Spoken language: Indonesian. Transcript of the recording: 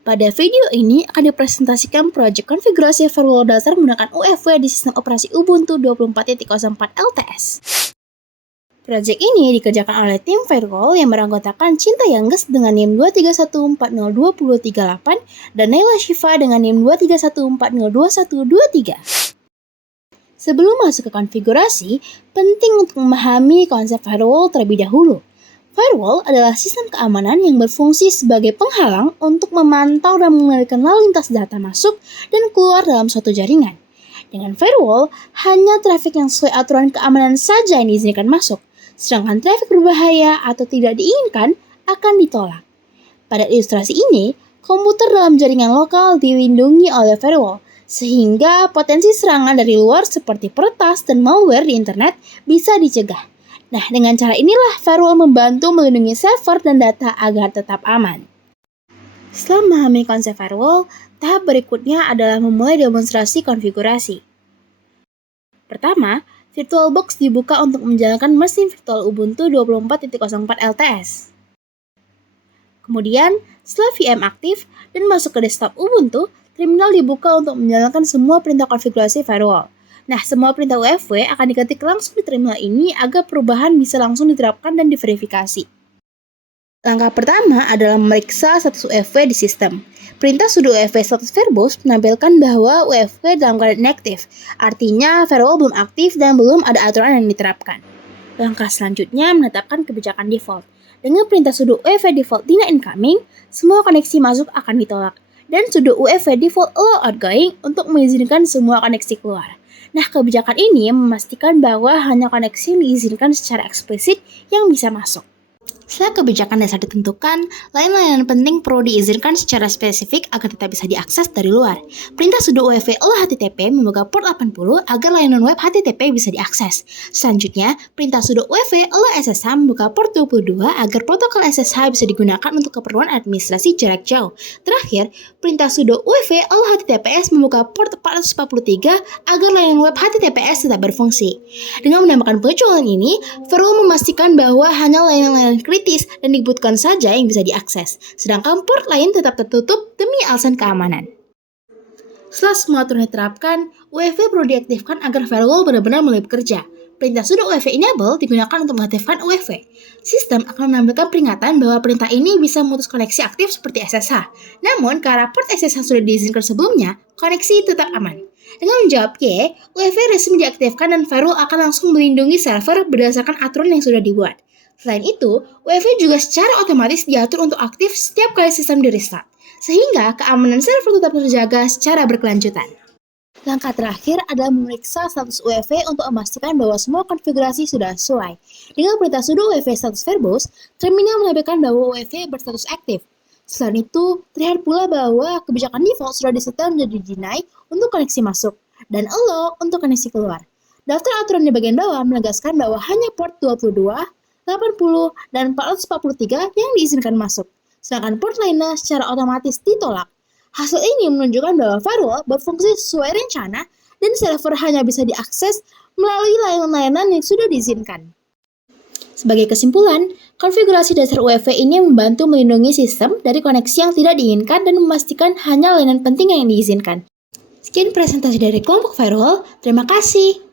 Pada video ini akan dipresentasikan proyek konfigurasi firewall dasar menggunakan UEFI di sistem operasi Ubuntu 24.04 LTS. Proyek ini dikerjakan oleh tim firewall yang beranggotakan Cinta Yangges dengan NIM 231402038 dan Naila Shiva dengan NIM 231402123. Sebelum masuk ke konfigurasi, penting untuk memahami konsep firewall terlebih dahulu. Firewall adalah sistem keamanan yang berfungsi sebagai penghalang untuk memantau dan mengendalikan lalu lintas data masuk dan keluar dalam suatu jaringan. Dengan firewall, hanya trafik yang sesuai aturan keamanan saja yang diizinkan masuk, sedangkan trafik berbahaya atau tidak diinginkan akan ditolak. Pada ilustrasi ini, komputer dalam jaringan lokal dilindungi oleh firewall, sehingga potensi serangan dari luar seperti peretas dan malware di internet bisa dicegah. Nah, dengan cara inilah firewall membantu melindungi server dan data agar tetap aman. Setelah memahami konsep firewall, tahap berikutnya adalah memulai demonstrasi konfigurasi. Pertama, VirtualBox dibuka untuk menjalankan mesin virtual Ubuntu 24.04 LTS. Kemudian, setelah VM aktif dan masuk ke desktop Ubuntu, terminal dibuka untuk menjalankan semua perintah konfigurasi firewall. Nah, semua perintah UEFI akan diketik langsung di terminal ini agar perubahan bisa langsung diterapkan dan diverifikasi. Langkah pertama adalah memeriksa status UEFI di sistem. Perintah sudo UEFI status verbose menampilkan bahwa UEFI dalam keadaan inaktif, artinya firewall belum aktif dan belum ada aturan yang diterapkan. Langkah selanjutnya menetapkan kebijakan default. Dengan perintah sudo UEFI default deny incoming, semua koneksi masuk akan ditolak, dan sudo UEFI default allow outgoing untuk mengizinkan semua koneksi keluar. Nah, kebijakan ini memastikan bahwa hanya koneksi yang diizinkan secara eksplisit yang bisa masuk. Setelah kebijakan dasar ditentukan, layanan penting perlu diizinkan secara spesifik agar tetap bisa diakses dari luar. Perintah sudo UEFI allow HTTP membuka port 80 agar layanan web HTTP bisa diakses. Selanjutnya, perintah sudo UEFI allow SSH membuka port 22 agar protokol SSH bisa digunakan untuk keperluan administrasi jarak jauh. Terakhir, perintah sudo UEFI allow HTTPS membuka port 443 agar layanan web HTTPS tetap berfungsi. Dengan menambahkan pengecualian ini, firewall memastikan bahwa hanya layanan-layanan kritis dan dibutuhkan saja yang bisa diakses, sedangkan port lain tetap tertutup demi alasan keamanan. Setelah semua aturan diterapkan, UEFI perlu diaktifkan agar firewall benar-benar mulai bekerja. Perintah sudo UEFI enable digunakan untuk mengaktifkan UEFI. Sistem akan menampilkan peringatan bahwa perintah ini bisa memutus koneksi aktif seperti SSH. Namun, karena port SSH sudah diizinkan sebelumnya, koneksi tetap aman. Dengan menjawab Y, UEFI resmi diaktifkan dan firewall akan langsung melindungi server berdasarkan aturan yang sudah dibuat. Selain itu, UEFI juga secara otomatis diatur untuk aktif setiap kali sistem di-restart, sehingga keamanan server tetap terjaga secara berkelanjutan. Langkah terakhir adalah memeriksa status UEFI untuk memastikan bahwa semua konfigurasi sudah sesuai. Dengan perintah sudo UEFI status verbose, terminal menampilkan bahwa UEFI berstatus aktif. Selain itu, terlihat pula bahwa kebijakan default sudah disetel menjadi deny untuk koneksi masuk, dan allow untuk koneksi keluar. Daftar aturan di bagian bawah menegaskan bahwa hanya port 22, 80, dan 443 yang diizinkan masuk, sedangkan port lainnya secara otomatis ditolak. Hasil ini menunjukkan bahwa firewall berfungsi sesuai rencana dan server hanya bisa diakses melalui layanan-layanan yang sudah diizinkan. Sebagai kesimpulan, konfigurasi dasar UEFI ini membantu melindungi sistem dari koneksi yang tidak diinginkan dan memastikan hanya layanan penting yang diizinkan. Sekian presentasi dari kelompok firewall, terima kasih.